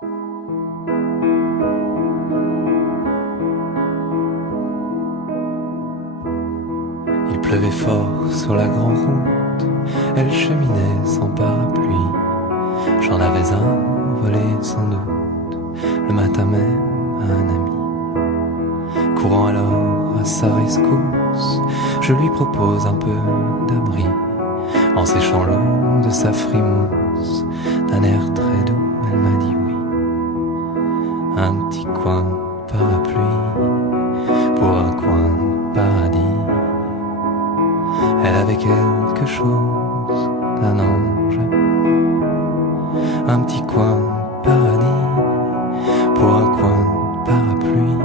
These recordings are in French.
Il pleuvait fort sur la grande route, elle cheminait sans parapluie. J'en avais un volé sans doute, le matin même à un ami. Courant alors à sa rescousse, je lui propose un peu d'abri, en séchant l'eau de sa frimousse. D'un air très doux, elle m'a dit oui. Un petit coin de parapluie pour un coin de paradis. Elle avait quelque chose d'un ange. Un petit coin de paradis pour un coin de parapluie.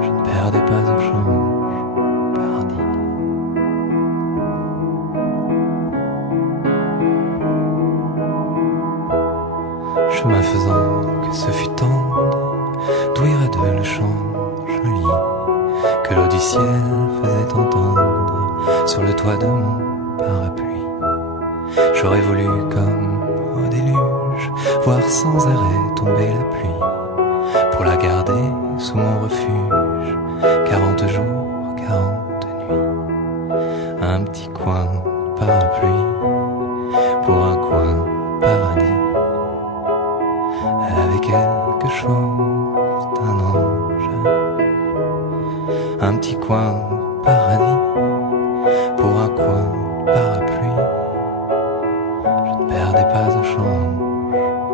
Je ne perdais pas au change, paradis. Chemin faisant que ce fut tendre, d'ouïr de le chant joli que l'eau du ciel faisait entendre sur le toit de mon parapluie. J'aurais voulu, comme au déluge, voir sans arrêt tomber la pluie, pour la garder sous mon refuge, 40 jours, 40 nuits. Un petit coin de parapluie pour un coin de paradis. Elle avait quelque chose d'un ange. Un petit coin de paradis pour un coin de parapluie. Je ne perdais pas au change,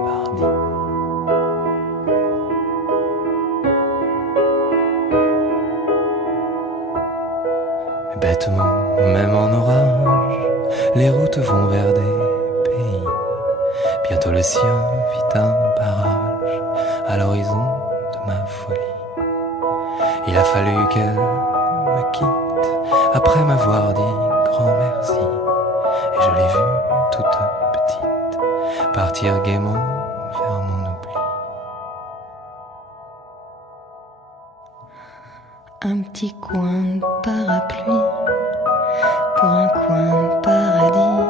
pardi. Mais bêtement, même en orage, les routes vont vers des pays. Bientôt le sien fit un barrage à l'horizon de ma folie. Il a fallu qu'elle me quitte après m'avoir dit grand merci. Et je l'ai vue toute petite partir gaiement vers mon oubli. Un petit coin de parapluie pour un coin de paradis.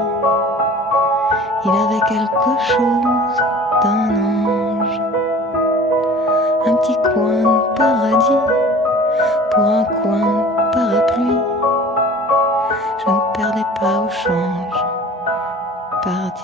Il avait quelque chose d'un ange. Un petit coin de paradis pour un coin de parapluie. Je ne perdais pas au change, pardi.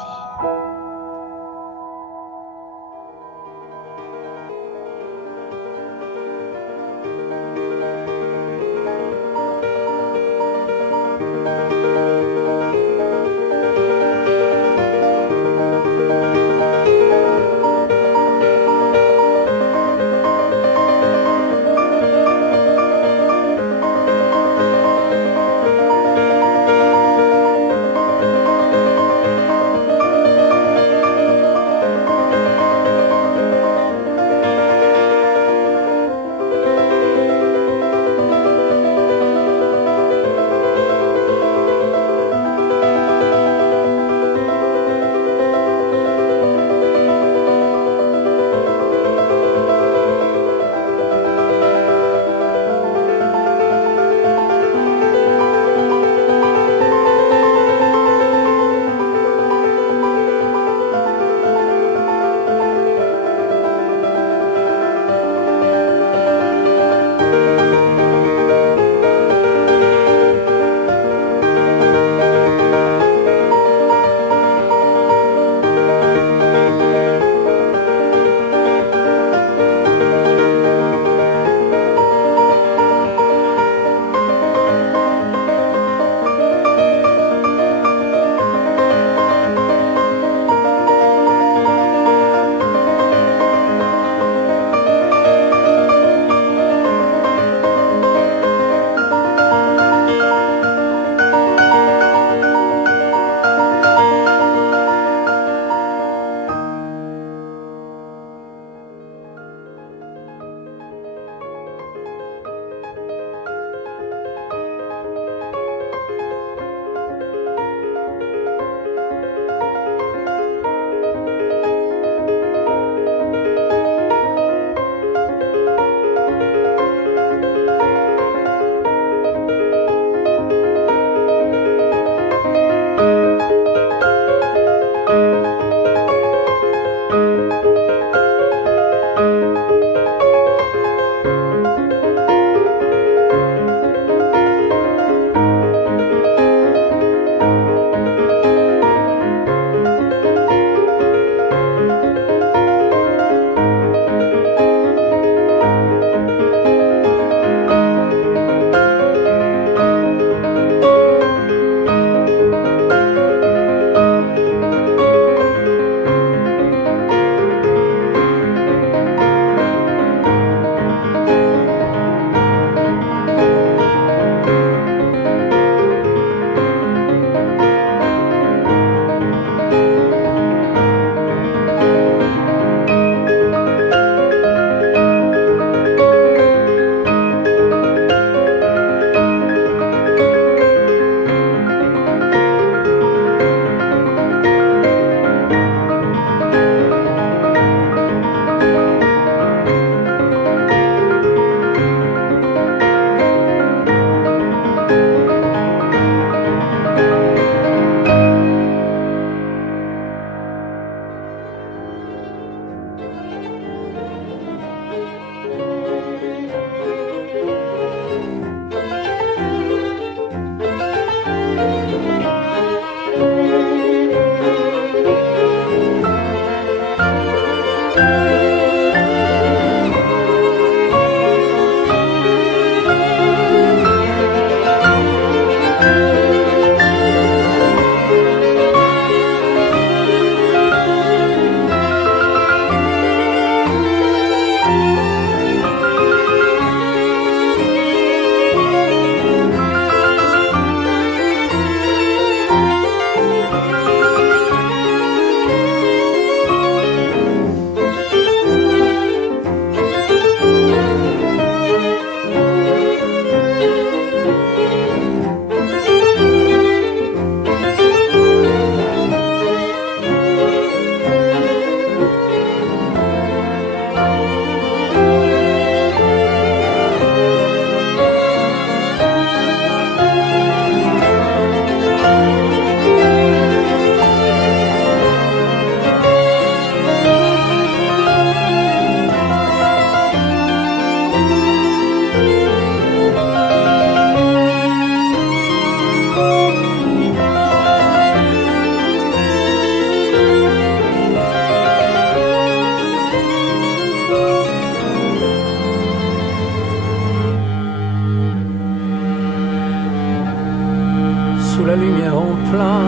la lumière en plein.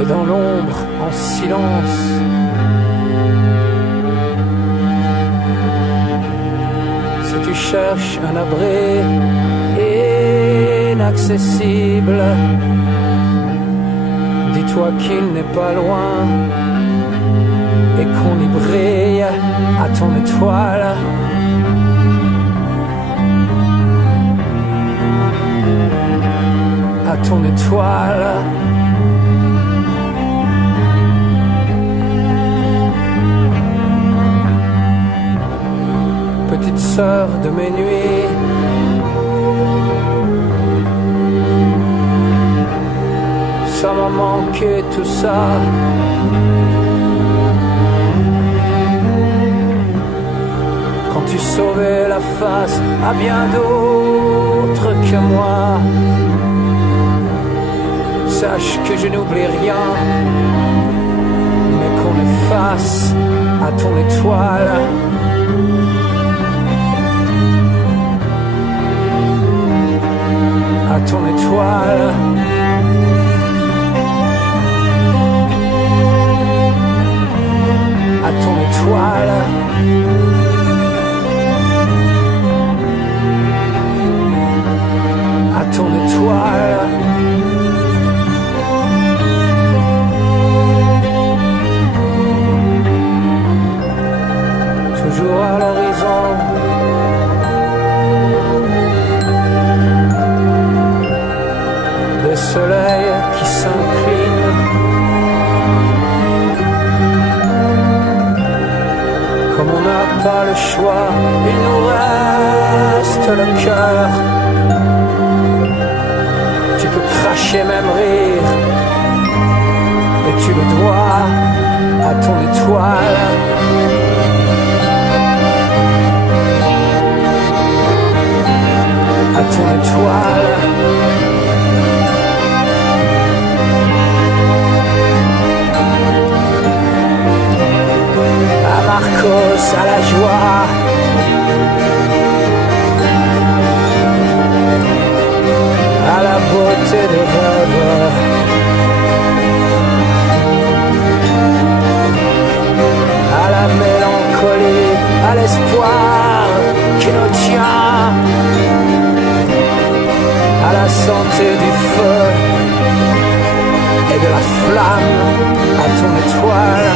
Et dans l'ombre, en silence, si tu cherches un abri inaccessible, dis-toi qu'il n'est pas loin et qu'on y brille à ton étoile. À ton étoile. Petite sœur de mes nuits, ça m'a manqué tout ça. Quand tu sauvais la face à bien d'autres que moi, sache que je n'oublie rien, mais qu'on est face à ton étoile. À ton étoile. À ton étoile. À ton étoile. Toujours à l'horizon, des soleils qui s'inclinent, comme on n'a pas le choix, il nous reste le cœur. Tu peux cracher, même rire, et tu le dois à ton étoile. À ton étoile. À Marcos, à la joie. À la beauté des rêves. À la mélancolie, à l'espoir qui nous tient. À la santé du feu et de la flamme, à ton étoile.